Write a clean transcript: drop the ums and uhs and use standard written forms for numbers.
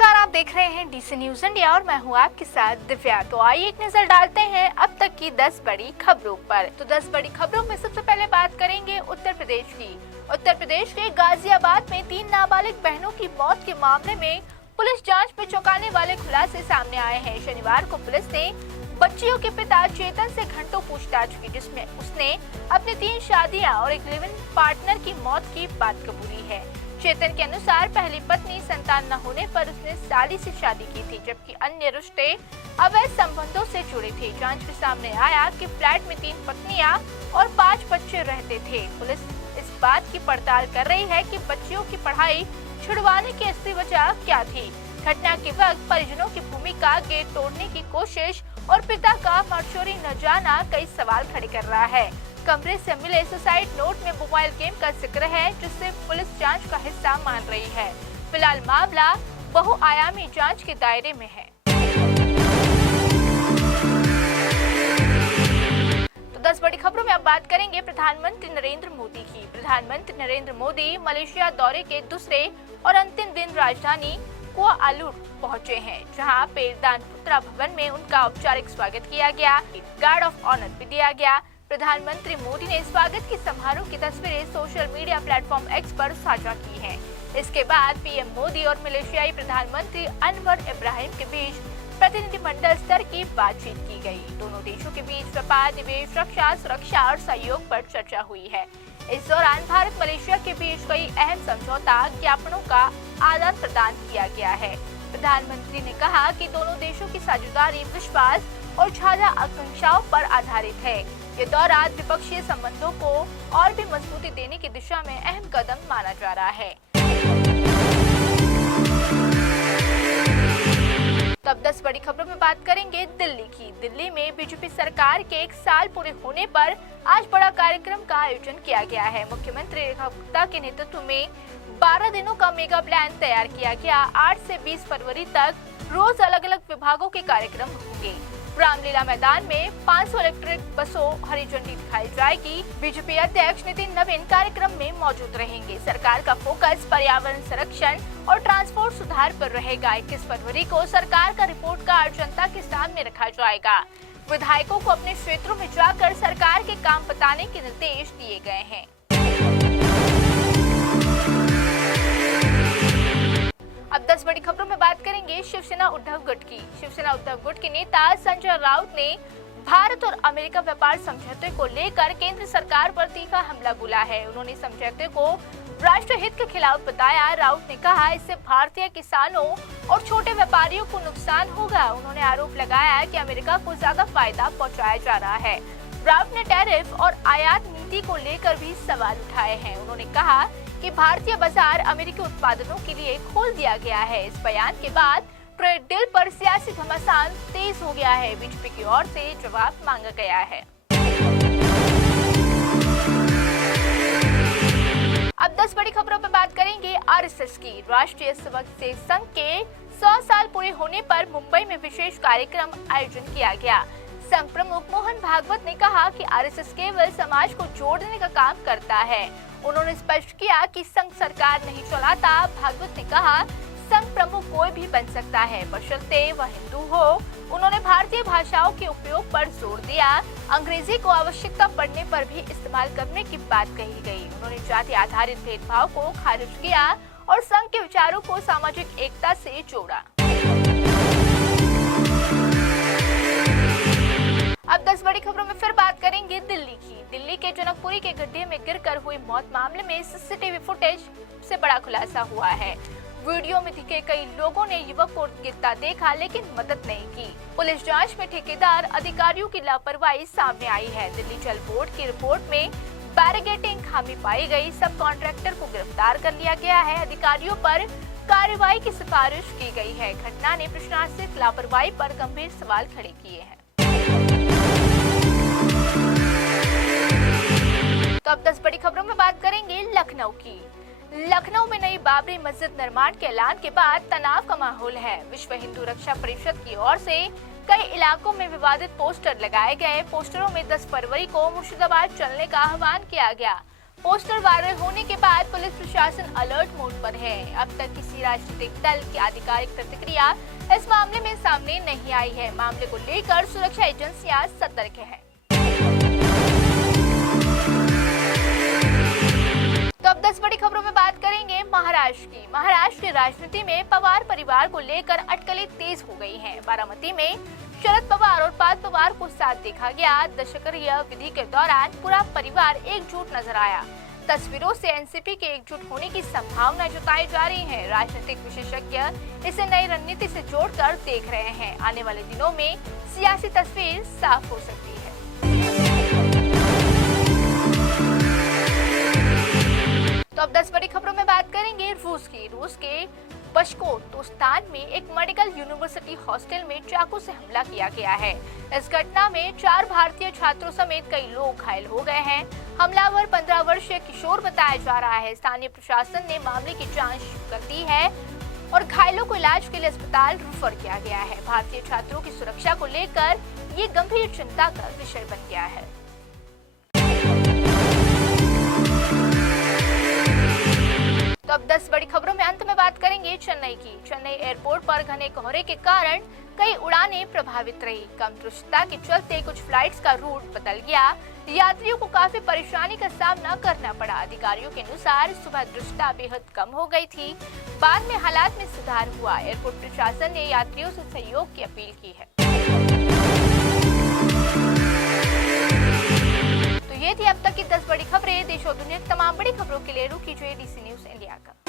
नमस्कार, आप देख रहे हैं डीसी न्यूज इंडिया और मैं हूं आपके साथ दिव्या। तो आइए एक नजर डालते हैं अब तक की 10 बड़ी खबरों पर। तो 10 बड़ी खबरों में सबसे पहले बात करेंगे उत्तर प्रदेश की। उत्तर प्रदेश के गाजियाबाद में 3 नाबालिग बहनों की मौत के मामले में पुलिस जांच में चौंकाने वाले खुलासे सामने आए हैं। शनिवार को पुलिस ने बच्चियों के पिता चेतन से घंटों पूछताछ की, जिसमें उसने अपनी 3 शादियां और एक लिव इन पार्टनर की मौत की बात कबूली है। चेतन के अनुसार पहली पत्नी संतान न होने पर उसने साली से शादी की थी, जबकि अन्य रिश्ते अवैध संबंधों से जुड़े थे। जांच में सामने आया कि फ्लैट में 3 पत्नियां और 5 बच्चे रहते थे। पुलिस इस बात की पड़ताल कर रही है कि बच्चियों की पढ़ाई छुड़वाने की असली वजह क्या थी। घटना के वक्त परिजनों की भूमिका, गेट तोड़ने की कोशिश और पिता का मशहूरी न जाना कई सवाल खड़े कर रहा है। कमरे से मिले सुसाइड नोट में मोबाइल गेम का जिक्र है, जिससे पुलिस जांच का हिस्सा मान रही है। फिलहाल मामला बहुआयामी जांच के दायरे में है। तो 10 बड़ी खबरों में अब बात करेंगे प्रधानमंत्री नरेंद्र मोदी की। प्रधानमंत्री नरेंद्र मोदी मलेशिया दौरे के दूसरे और अंतिम दिन राजधानी कुआलालंपुर पहुंचे हैं, जहां पेरदान पुत्रा भवन में उनका औपचारिक स्वागत किया गया। गार्ड ऑफ ऑनर भी दिया गया। प्रधानमंत्री मोदी ने स्वागत की समारोह की तस्वीरें सोशल मीडिया प्लेटफॉर्म एक्स पर साझा की हैं। इसके बाद पीएम मोदी और मलेशियाई प्रधानमंत्री अनवर इब्राहिम के बीच प्रतिनिधिमंडल स्तर की बातचीत की गई। दोनों देशों के बीच व्यापार, निवेश, रक्षा, सुरक्षा और सहयोग पर चर्चा हुई है। इस दौरान भारत मलेशिया के बीच कई अहम समझौता ज्ञापनों का आदान प्रदान किया गया है। प्रधानमंत्री ने कहा कि दोनों देशों की साझेदारी विश्वास और साझा आकांक्षाओं पर आधारित है। ये दौरा द्विपक्षीय संबंधों को और भी मजबूती देने की दिशा में अहम कदम माना जा रहा है। तब 10 बड़ी खबरों में बात करेंगे दिल्ली की। दिल्ली में बीजेपी सरकार के 1 साल पूरे होने पर आज बड़ा कार्यक्रम का आयोजन किया गया है। मुख्यमंत्री रेखा गुप्ता के नेतृत्व में 12 दिनों का मेगा प्लान तैयार किया गया। 8 से 20 फरवरी तक रोज अलग अलग विभागों के कार्यक्रम होंगे। रामलीला मैदान में 500 इलेक्ट्रिक बसों हरी झंडी दिखाई जाएगी। बीजेपी अध्यक्ष नितिन नवीन कार्यक्रम में मौजूद रहेंगे। सरकार का फोकस पर्यावरण संरक्षण और ट्रांसपोर्ट सुधार पर रहेगा। 21 फरवरी को सरकार का रिपोर्ट कार्ड जनता के सामने रखा जाएगा। विधायकों को अपने क्षेत्रों में जाकर सरकार के काम बताने के निर्देश दिए गए हैं। अब 10 बड़ी खबरों में बात करेंगे शिवसेना उद्धव गुट की। शिवसेना उद्धव गुट के नेता संजय राउत ने भारत और अमेरिका व्यापार समझौते को लेकर केंद्र सरकार पर तीखा हमला बोला है। उन्होंने समझौते को राष्ट्रहित के खिलाफ बताया। राउत ने कहा, इससे भारतीय किसानों और छोटे व्यापारियों को नुकसान होगा। उन्होंने आरोप लगाया कि अमेरिका को ज्यादा फायदा पहुंचाया जा रहा है। राउत ने टैरिफ और आयात नीति को लेकर भी सवाल उठाए हैं। उन्होंने कहा कि भारतीय बाजार अमेरिकी उत्पादनों के लिए खोल दिया गया है। इस बयान के बाद ट्रेड डील पर सियासी घमासान तेज हो गया है। बीजेपी की ओर से जवाब मांगा गया है। अब 10 बड़ी खबरों पर बात करेंगे आरएसएस की। राष्ट्रीय स्वयंसेवक संघ के 100 साल पूरे होने पर मुंबई में विशेष कार्यक्रम आयोजन किया गया। संघ प्रमुख मोहन भागवत ने कहा कि आरएसएस केवल समाज को जोड़ने का काम करता है। उन्होंने स्पष्ट किया कि संघ सरकार नहीं चलाता। भागवत ने कहा, संघ प्रमुख कोई भी बन सकता है, बशर्ते वह हिंदू हो। उन्होंने भारतीय भाषाओं के उपयोग पर जोर दिया। अंग्रेजी को आवश्यकता पड़ने पर भी इस्तेमाल करने की बात कही गई। उन्होंने जाति आधारित भेदभाव को खारिज किया और संघ के विचारों को सामाजिक एकता से जोड़ा। अब 10 बड़ी खबरों में फिर बात करेंगे दिल्ली की। दिल्ली के जनकपुरी के गड्ढे में गिरकर हुई मौत मामले में सीसीटीवी फुटेज से बड़ा खुलासा हुआ है। वीडियो में दिखे कई लोगों ने युवक को गिरता देखा, लेकिन मदद नहीं की। पुलिस जांच में ठेकेदार अधिकारियों की लापरवाही सामने आई है। दिल्ली जल बोर्ड की रिपोर्ट में बैरिकेडिंग खामी पाई गई। सब कॉन्ट्रैक्टर को गिरफ्तार कर लिया गया है। अधिकारियों पर कार्रवाई की सिफारिश की गई है। घटना ने प्रशासनिक लापरवाही पर गंभीर सवाल खड़े किए हैं। तो अब 10 बड़ी खबरों में बात करेंगे लखनऊ की। लखनऊ में नई बाबरी मस्जिद निर्माण के ऐलान के बाद तनाव का माहौल है। विश्व हिंदू रक्षा परिषद की ओर से कई इलाकों में विवादित पोस्टर लगाए गए। पोस्टरों में 10 फरवरी को मुर्शिदाबाद चलने का आह्वान किया गया। पोस्टर वायरल होने के बाद पुलिस प्रशासन अलर्ट मोड पर है। अब तक किसी राजनीतिक दल की आधिकारिक प्रतिक्रिया इस मामले में सामने नहीं आई है। मामले को लेकर सुरक्षा एजेंसियां सतर्क हैं। तो अब 10 बड़ी खबरों में बात करेंगे महाराष्ट्र की। महाराष्ट्र की राजनीति में पवार परिवार को लेकर अटकलें तेज हो गई हैं। बारामती में शरद पवार और पार्थ पवार को साथ देखा गया। दशकर्य विधि के दौरान पूरा परिवार एकजुट नजर आया। तस्वीरों से एनसीपी के एकजुट होने की संभावना जताई जा रही है। राजनीतिक विशेषज्ञ इसे नई रणनीति से जोड़कर देख रहे हैं। आने वाले दिनों में सियासी तस्वीर साफ हो सकती है। तो अब 10 बड़ी खबरों में बात करेंगे रूस की। रूस के बशकोर्तोस्तान में एक मेडिकल यूनिवर्सिटी हॉस्टल में चाकू से हमला किया गया है। इस घटना में 4 भारतीय छात्रों समेत कई लोग घायल हो गए हैं। हमलावर 15 वर्षीय किशोर बताया जा रहा है। स्थानीय प्रशासन ने मामले की जांच शुरू कर दी है और घायलों को इलाज के लिए अस्पताल रेफर किया गया है। भारतीय छात्रों की सुरक्षा को लेकर ये गंभीर चिंता का विषय बन गया है। तो अब 10 बड़ी खबरों में अंत में बात करेंगे चेन्नई की। चेन्नई एयरपोर्ट पर घने कोहरे के कारण कई उड़ानें प्रभावित रही। कम दृश्यता के चलते कुछ फ्लाइट्स का रूट बदल गया। यात्रियों को काफी परेशानी का सामना करना पड़ा। अधिकारियों के अनुसार सुबह दृश्यता बेहद कम हो गई थी, बाद में हालात में सुधार हुआ। एयरपोर्ट प्रशासन ने यात्रियों से सहयोग की अपील की है। तो ये थी अब तक की 10 बड़ी खबरें। देश और दुनिया की तमाम बड़ी खबरों के लिए रुक कीजिए DC न्यूज़ इंडिया का।